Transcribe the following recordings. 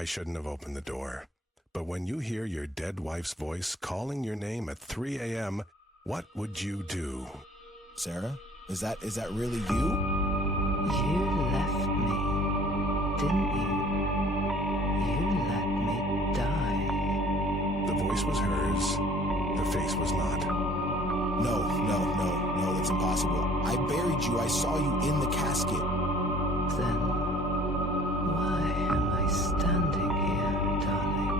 I shouldn't have opened the door. But when you hear your dead wife's voice calling your name at 3 a.m., what would you do? Sarah, is that really you? You left me, didn't you? You let me die. The voice was hers. The face was not. No, that's impossible. I buried you. I saw you in the casket. Then why am I standing here, darling?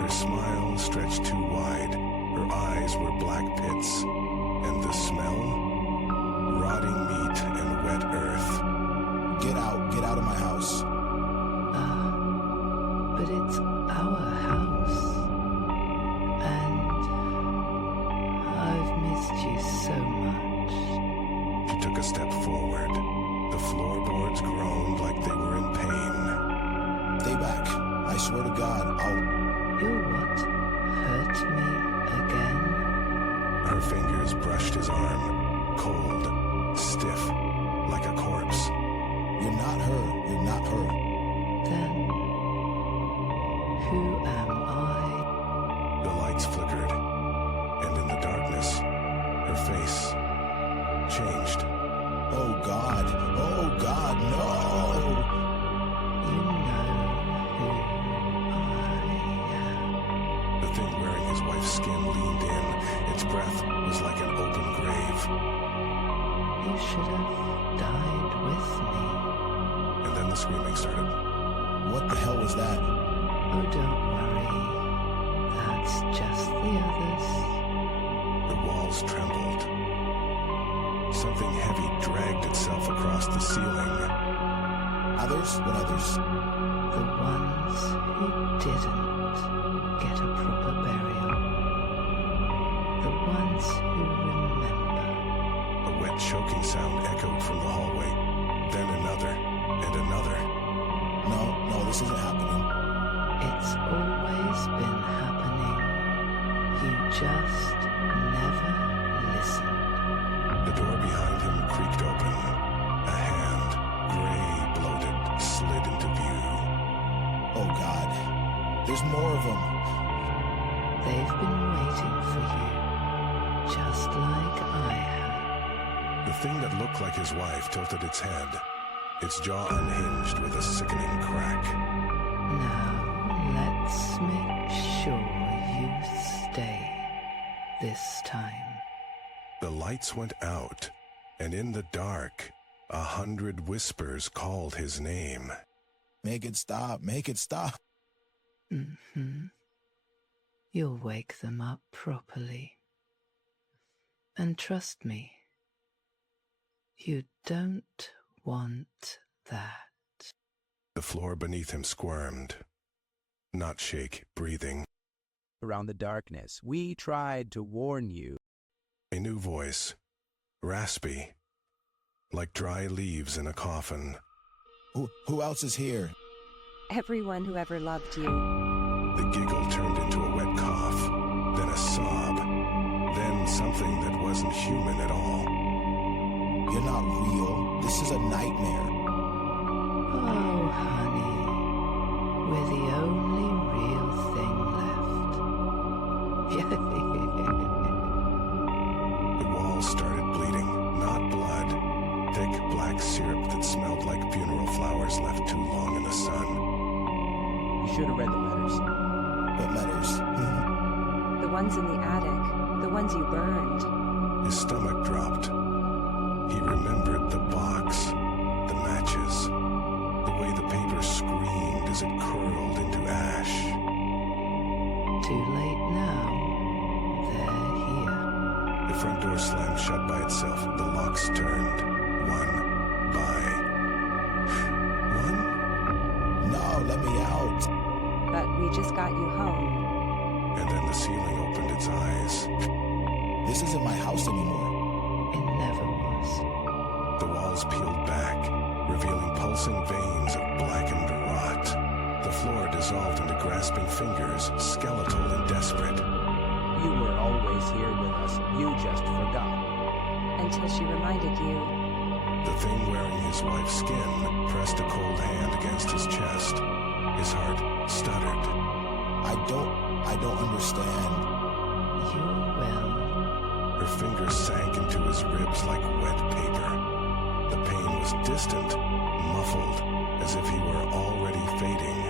Her smile stretched too wide. Her eyes were black pits. And the smell? Rotting meat and wet earth. Get out of my house. But it's our house. And I've missed you so much. She took a step forward. The floorboards groaned like they were in pain. Stay back. I swear to God, You'll what? Hurt me again? Her fingers brushed his arm, cold, stiff, like a corpse. You're not her. Then who am I? The lights flickered, and in the darkness, her face changed. Oh God, no! You know who I am. The thing wearing his wife's skin leaned in. Its breath was like an open grave. You should have died with me. And then the screaming started. What the hell was that? Oh, don't worry. That's just the others. The walls trembled. Something heavy dragged itself across the ceiling. Others? What others? The ones who didn't get a proper burial. The ones who remember. A wet choking sound echoed from the hallway. Then another, and another. No, this isn't happening. It's always been happening. You just never listened. The door behind him creaked open. A hand, gray, bloated, slid into view. Oh God, there's more of them. They've been waiting for you, just like I have. The thing that looked like his wife tilted its head, its jaw unhinged with a sickening crack. Now, let's make sure you stay this time. The lights went out, and in the dark, 100 whispers called his name. Make it stop. Mm-hmm. You'll wake them up properly. And trust me, you don't want that. The floor beneath him squirmed. Not shake, breathing. Around the darkness, we tried to warn you. A new voice, raspy, like dry leaves in a coffin. Who else is here? Everyone who ever loved you. The giggle turned into a wet cough, then a sob, then something that wasn't human at all. You're not real. This is a nightmare. Oh, honey, we're the only real thing left. The walls started bleeding, not blood. Thick black syrup that smelled like funeral flowers left too long in the sun. You should have read the letters. What letters? The ones in the attic. The ones you burned. His stomach dropped. He remembered the box, the matches, the way the paper screamed as it curled into ash. Too late now. They're here. The front door slammed shut by itself. The locks turned, one by one. No, let me out. But we just got you home. And then the ceiling opened its eyes. This isn't my house anymore. It never was. The walls peeled back, revealing pulsing veins of blackened rot. The floor dissolved into grasping fingers, skeletal and desperate. You were always here with us. You just forgot. Until she reminded you. The thing wearing his wife's skin pressed a cold hand against his chest. His heart stuttered. I don't understand. You will. Her fingers sank into his ribs like wet paper. The pain was distant, muffled, as if he were already fading.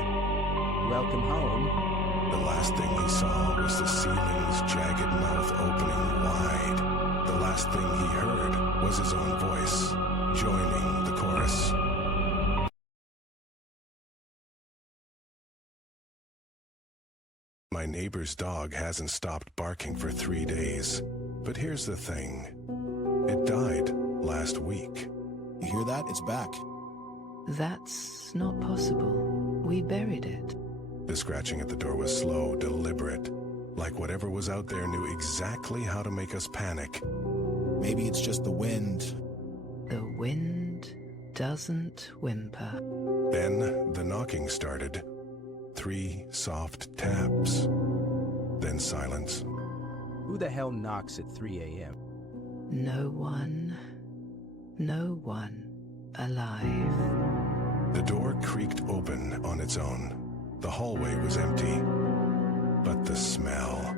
Welcome home. The last thing he saw was the ceiling's jagged mouth opening wide. The last thing he heard was his own voice, joining the chorus. My neighbor's dog hasn't stopped barking for 3 days. But here's the thing. It died last week. You hear that? It's back. That's not possible. We buried it. The scratching at the door was slow, deliberate. Like whatever was out there knew exactly how to make us panic. Maybe it's just the wind. The wind doesn't whimper. Then the knocking started. 3 soft taps. Then silence. Who the hell knocks at 3 a.m.? No one alive. The door creaked open on its own. The hallway was empty. But the smell.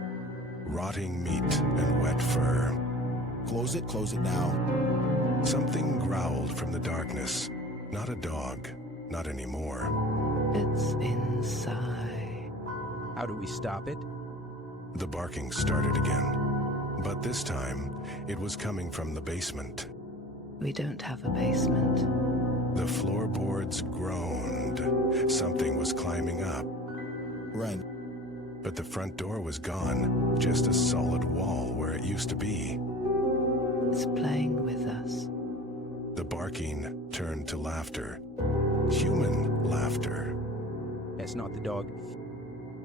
Rotting meat and wet fur. Close it now. Something growled from the darkness. Not a dog. Not anymore. It's inside. How do we stop it? The barking started again. But this time, it was coming from the basement. We don't have a basement. The floorboards groaned. Something was climbing up. Ren, But the front door was gone. Just a solid wall where it used to be. It's playing with us. The barking turned to laughter. Human laughter. That's not the dog.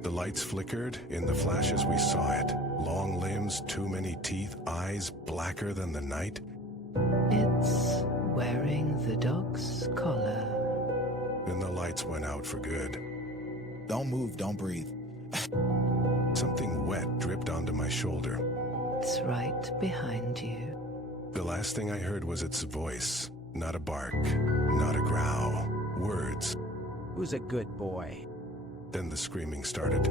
The lights flickered. In the flashes we saw it. Long limbs, too many teeth, eyes blacker than the night. It's wearing the dog's collar. Then the lights went out for good. don't move, don't breathe. Something wet dripped onto my shoulder. It's right behind you. The last thing I heard was its voice. Not a bark, not a growl. Words. Who's a good boy? Then the screaming started.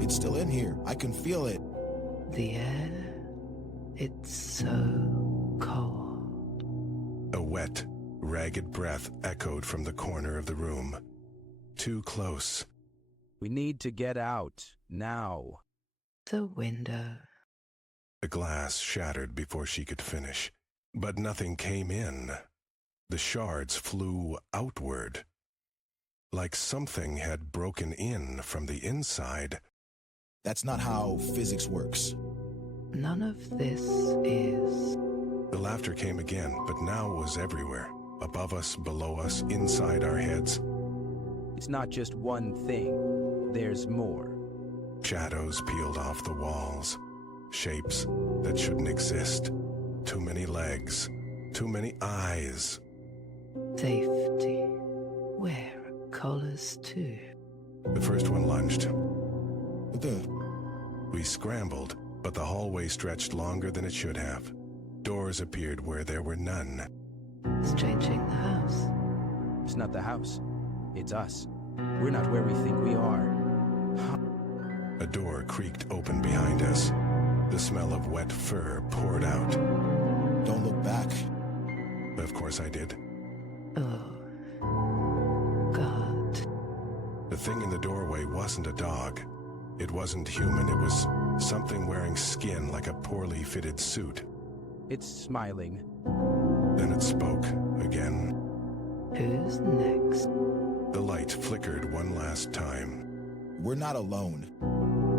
It's still in here. I can feel it. The air, it's so cold. A wet, ragged breath echoed from the corner of the room. Too close. We need to get out, now. The window. The glass shattered before she could finish. But nothing came in. The shards flew outward. Like something had broken in from the inside. That's not how physics works. None of this is. The laughter came again, but now was everywhere. Above us, below us, inside our heads. It's not just one thing. There's more. Shadows peeled off the walls. Shapes that shouldn't exist. Too many legs. Too many eyes. Safety. Wear collars too. The first one lunged. What the? We scrambled, but the hallway stretched longer than it should have. Doors appeared where there were none. It's changing the house. It's not the house. It's us. We're not where we think we are. A door creaked open behind us. The smell of wet fur poured out. Don't look back. Of course I did. Oh, God. The thing in the doorway wasn't a dog. It wasn't human. It was something wearing skin like a poorly fitted suit. It's smiling. Then it spoke again. Who's next? The light flickered one last time. We're not alone.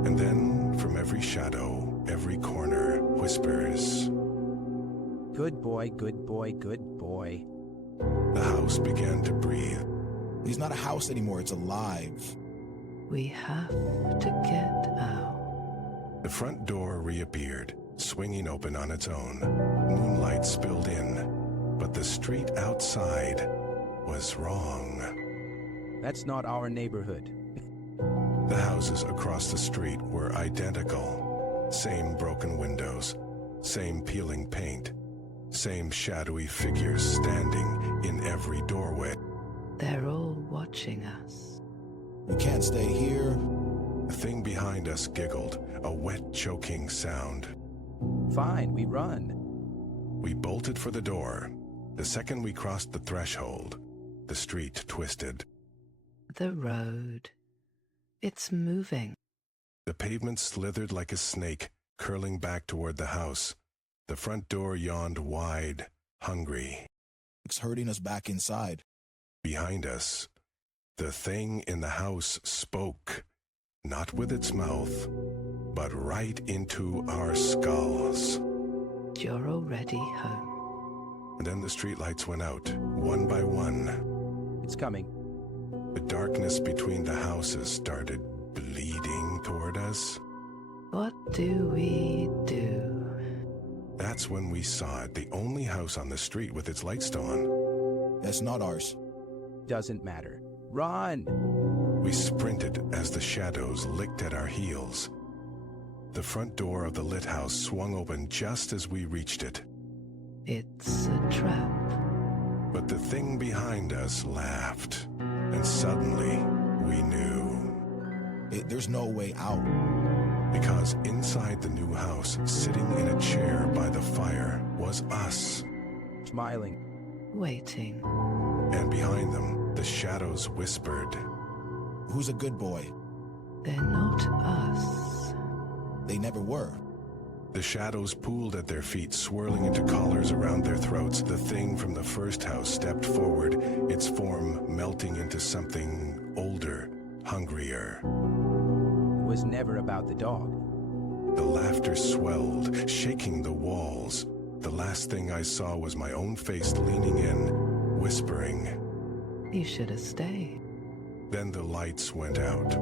And then, from every shadow, every corner, whispers. Good boy, good boy, good boy. The house began to breathe. He's not a house anymore, it's alive. We have to get out. The front door reappeared, swinging open on its own. Moonlight spilled in, but the street outside was wrong. That's not our neighborhood. The houses across the street were identical. Same broken windows, same peeling paint, Same shadowy figures standing in every doorway. They're all watching us. We can't stay here. The thing behind us giggled, a wet, choking sound. Fine, we run. We bolted for the door. The second we crossed the threshold, the street twisted. The road. It's moving. The pavement slithered like a snake, curling back toward the house. The front door yawned wide, hungry. It's hurting us back inside. Behind us, the thing in the house spoke, not with its mouth, but right into our skulls. You're already home. And then the streetlights went out, one by one. It's coming. The darkness between the houses started bleeding toward us. What do we do? That's when we saw it, the only house on the street with its lights still on. That's not ours. Doesn't matter. Run! We sprinted as the shadows licked at our heels. The front door of the lit house swung open just as we reached it. It's a trap. But the thing behind us laughed, and suddenly we knew. There's no way out. Because inside the new house, sitting in a chair by the fire, was us. Smiling. Waiting. And behind them, the shadows whispered. Who's a good boy? They're not us. They never were. The shadows pooled at their feet, swirling into collars around their throats. The thing from the first house stepped forward, its form melting into something older, hungrier. It was never about the dog. The laughter swelled, shaking the walls. The last thing I saw was my own face leaning in, whispering. You should have stayed. Then the lights went out.